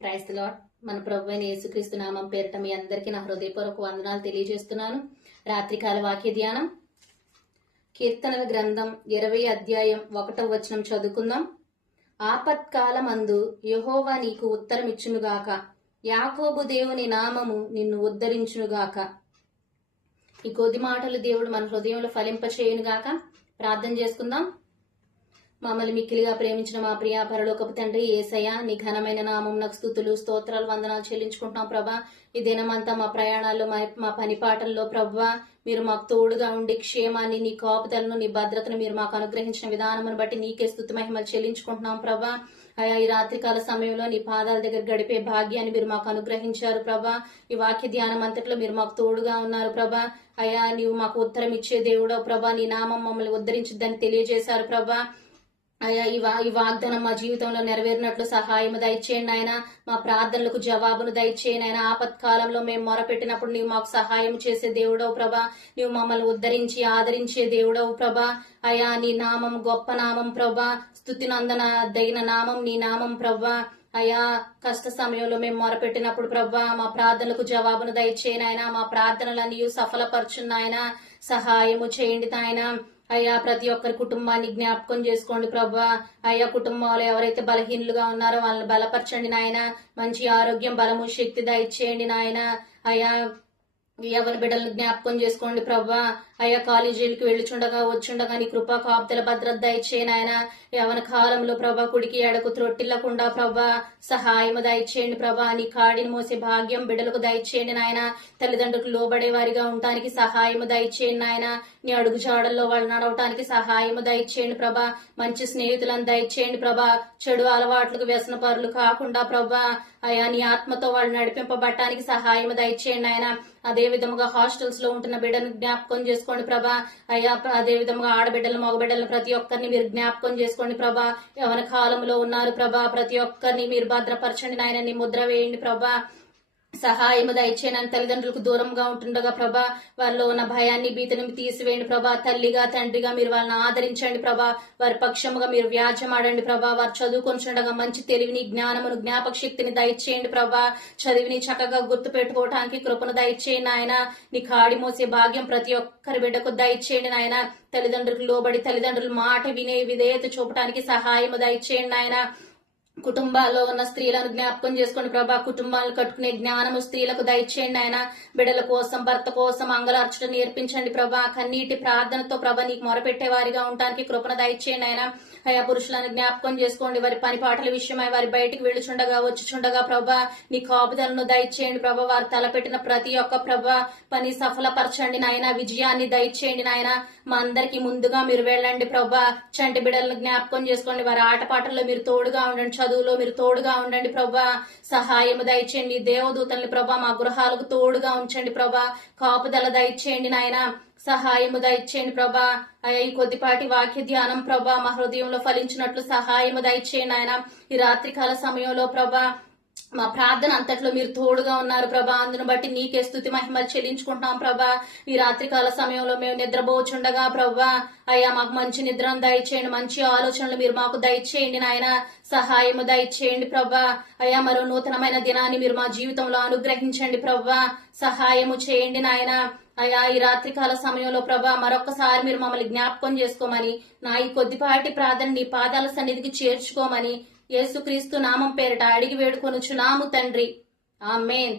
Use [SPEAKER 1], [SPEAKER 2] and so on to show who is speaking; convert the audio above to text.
[SPEAKER 1] క్రైస్త lord మన ప్రభు అయిన యేసుక్రీస్తు నామం పేరిట మీ అందరికీ నా హృదయపూర్వక వందనాలు తెలియజేస్తున్నాను. రాత్రికాల వాక్య ధ్యానం. కీర్తనల గ్రంథం ఇరవై అధ్యాయం ఒకటవ వచనం చదువుకుందాం. ఆపత్కాలమందు యహోవా నీకు ఉత్తరమిచ్చునుగాక. యాకోబు దేవుని నామము నిన్ను ఉద్ధరించునుగాక. ఈ కొద్ది మాటలు దేవుడు మన హృదయంలో ఫలింపచేయునుగాక. ప్రార్థన చేసుకుందాం. మమ్మల్ని మిక్కిలిగా ప్రేమించిన మా ప్రియ పరలోకపు తండ్రి ఏసయ్య నీ ఘనమైన నామం నాకు స్థుతులు స్తోత్రాలు వందనాలు చెల్లించుకుంటున్నాం ప్రభా. ఈ దినమంతా మా ప్రయాణాల్లో మా మా పని పాటల్లో ప్రభా మీరు మాకు తోడుగా ఉండి క్షేమాన్ని నీ కాపుదలను నీ భద్రతను మీరు మాకు అనుగ్రహించిన విధానమును బట్టి నీకే స్థుతి మహిమలు చెల్లించుకుంటున్నాం ప్రభా. అయా ఈ రాత్రికాల సమయంలో నీ పాదాల దగ్గర గడిపే భాగ్యాన్ని మీరు మాకు అనుగ్రహించారు ప్రభా. ఈ వాక్య ధ్యానం అంతట్లో మీరు మాకు తోడుగా ఉన్నారు ప్రభా. అయా నీవు మాకు ఉత్తరం ఇచ్చే దేవుడో ప్రభా. నీ నామం మమ్మల్ని ఉద్ధరించుద్దని తెలియజేశారు ప్రభా. అయ్యా ఈ వా ఈ వాగ్దానం మా జీవితంలో నెరవేరినట్లు సహాయం దయచేయండి ఆయన మా ప్రార్థనలకు జవాబును దయచేయండి ఆయన ఆపత్కాలంలో మేము మొరపెట్టినప్పుడు నీవు మాకు సహాయం చేసే దేవుడవు ప్రభా. నీవు మమ్మల్ని ఉద్ధరించి ఆదరించే దేవుడవు ప్రభా. అయా నీ నామం గొప్ప నామం ప్రభా. స్తుతి నందన దగిన నామం నీ నామం ప్రభా. అయా కష్ట సమయంలో మేము మొరపెట్టినప్పుడు ప్రభా మా ప్రార్థనలకు జవాబును దయచేయనాయన మా ప్రార్థనలన్నీ సఫలపరచున్నాయన. సహాయము చేయండి నాయన. అయ్యా ప్రతి ఒక్కరి కుటుంబాన్ని జ్ఞాపకం చేసుకోండి ప్రభా. అయ్యా కుటుంబంలో ఎవరైతే బలహీనులుగా ఉన్నారో వాళ్ళని బలపరచండి నాయన. మంచి ఆరోగ్యం బలము శక్తి దయచేయండి నాయన. అయ్యా ఎవరి బిడ్డలను జ్ఞాపకం చేసుకోండి ప్రభా. అయ్యా కాలేజీలకు వెళ్ళుచుండగా వచ్చుండగా నీ కృపా కాపుతల భద్రత దయచేయను నాయన. యవన కాలంలో ప్రభా కుడికి ఎడకు త్రొట్టిల్లకుండా ప్రభా సహాయము దయచేయండి ప్రభా. నీ కాడిని మోసే భాగ్యం బిడ్డలకు దయచేయండి నాయన. తల్లిదండ్రులకు లోబడే వారిగా ఉండటానికి సహాయము దయచేయండి నాయన. నీ అడుగు జాడల్లో వాళ్ళు నడవటానికి సహాయము దయచేయండి ప్రభా. మంచి స్నేహితులను దయచేయండి ప్రభా. చెడు అలవాట్లకు వ్యసన పరులు కాకుండా ప్రభా. అయా నీ ఆత్మతో వాళ్ళు నడిపింపబట్టానికి సహాయము దయచేయండి ఆయన అదే విధముగా హాస్టల్స్లో ఉంటున్న బిడ్డను జ్ఞాపకం చేసుకోండి ప్రభా. అయ్యా అదేవిధంగా ఆడబిడ్డలు మగబిడ్డలను ప్రతి ఒక్కరిని మీరు జ్ఞాపకం చేసుకోండి ప్రభా. యవన కాలంలో ఉన్నారు ప్రభా. ప్రతి ఒక్కరిని మీరు భద్రపరచండి నాయన. ముద్ర వేయండి ప్రభా. సహాయము దయచేయనని తల్లిదండ్రులకు దూరంగా ఉంటుండగా ప్రభా వారిలో ఉన్న భయాన్ని భీతిని తీసివేయండి ప్రభా. తల్లిగా తండ్రిగా మీరు వాళ్ళని ఆదరించండి ప్రభా. వారి పక్షముగా మీరు వ్యాజ్యమాడండి ప్రభా. వారు చదువుకొనిచుండగా మంచి తెలివిని జ్ఞానమును జ్ఞాపక శక్తిని దయచేయండి ప్రభా. చదివిని చక్కగా గుర్తు పెట్టుకోవటానికి కృపను దయచేయండి నాయన. నీ కాడి మోసే భాగ్యం ప్రతి ఒక్కరి బిడ్డకు దయచేయండి నాయన. తల్లిదండ్రులకు లోబడి తల్లిదండ్రుల మాట వినే విధేయత చూపడానికి సహాయము దయచేయండి నాయన. కుటుంబాల్లో ఉన్న స్త్రీలను జ్ఞాపకం చేసుకోండి ప్రభా. కుటుంబాలు కట్టుకునే జ్ఞానము స్త్రీలకు దయచేయండి ఆయన. బిడ్డల కోసం భర్త కోసం అంగలార్చడం నేర్పించండి ప్రభా. కన్నీటి ప్రార్థనతో ప్రభ నీకు మొరపెట్టే వారిగా ఉండటానికి కృపణ దయచేయండి ఆయన. అయా పురుషులను జ్ఞాపకం చేసుకోండి. వారి పని పాటల విషయమై వారి బయటికి వెళ్ళుచుండగా వచ్చుచుండగా ప్రభా నీ కాపుదలను దయచేయండి ప్రభా. వారు తలపెట్టిన ప్రతి ఒక్క ప్రభా పని సఫలపరచండి నాయన. విజయాన్ని దయచేయండి నాయన. మా అందరికి ముందుగా మీరు వెళ్ళండి ప్రభా. చంటి బిడ్డలను జ్ఞాపకం చేసుకోండి. వారి ఆటపాటల్లో మీరు తోడుగా ఉండండి. చదువులో మీరు తోడుగా ఉండండి ప్రభా. సహాయము దయచేయండి. దేవదూతల్ని ప్రభా మా గృహాలకు తోడుగా ఉంచండి ప్రభా. కాపుదల దయచేయండి నాయన. సహాయము దయచేయండి ప్రభా. అయ్యా ఈ కొద్దిపాటి వాక్య ధ్యానం ప్రభా మా హృదయంలో ఫలించినట్లు సహాయము దయచేయండి ఆయన ఈ రాత్రికాల సమయంలో ప్రభా మా ప్రార్థన అంతట్లో మీరు తోడుగా ఉన్నారు ప్రభా. అందును బట్టి నీకే స్థుతి మహిమలు చెల్లించుకుంటున్నాం ప్రభా. ఈ రాత్రికాల సమయంలో మేము నిద్రపోచుండగా ప్రభా. అయ్యా మాకు మంచి నిద్రను దయచేయండి. మంచి ఆలోచనలు మీరు మాకు దయచేయండి నాయన. సహాయము దయచేయండి ప్రభా. అయ్యా మరో నూతనమైన దినాన్ని మీరు మా జీవితంలో అనుగ్రహించండి ప్రభా. సహాయము చేయండి నాయన. అయ్యా ఈ రాత్రికాల సమయంలో ప్రభా మరొకసారి మీరు మమ్మల్ని జ్ఞాపకం చేసుకోమని నా ఈ కొద్దిపాటి ప్రార్థన నీ పాదాల సన్నిధికి చేర్చుకోమని యేసుక్రీస్తు నామం పేరిట అడిగి వేడుకొనుచున్నాము తండ్రి. ఆమెన్.